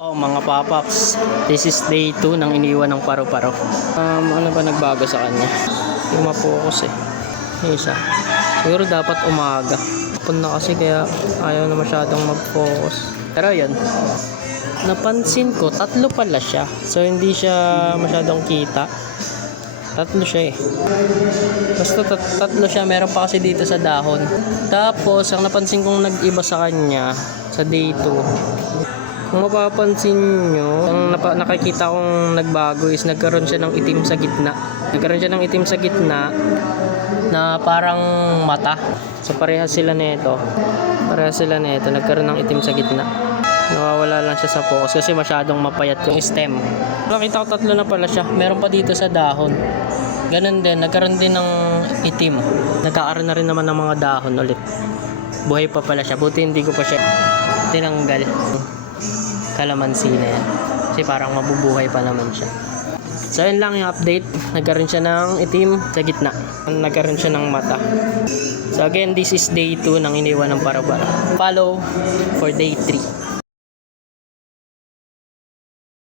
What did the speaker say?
Oh, mga papaps, this is day 2 ng iniwan ng paru-paro. Ano ba nagbago sa kanya? Hindi ma-focus eh. Yung isa. Siguro dapat umaga. Hapon na kasi kaya ayaw na masyadong mag-focus. Pero yun, napansin ko, 3 pala siya. So hindi siya masyadong kita. 3 siya eh. Basta 3 siya, meron pa kasi dito sa dahon. Tapos, ang napansin kong nag-iba sa kanya, sa day 2, kung mapapansin nyo, ang nakikita kong nagbago is nagkaroon siya ng itim sa gitna. Nagkaroon siya ng itim sa gitna na parang mata. So parehas sila nito. Nagkaroon ng itim sa gitna. Nawawala lang siya sa focus kasi masyadong mapayat yung stem. Nakita ko 3 na pala siya. Meron pa dito sa dahon. Ganun din, nagkaroon din ng itim. Nagkakaroon na rin naman ng mga dahon ulit. Buhay pa pala siya. Buti hindi ko pa siya tinanggal. Kalamansi na yan. Kasi parang mabubuhay pa naman siya. So yun lang yung update. Nagkaroon siya ng itim sa gitna. Nagkaroon siya ng mata. So again, this is day 2 ng iniwan ng paru-paro. Follow for day 3.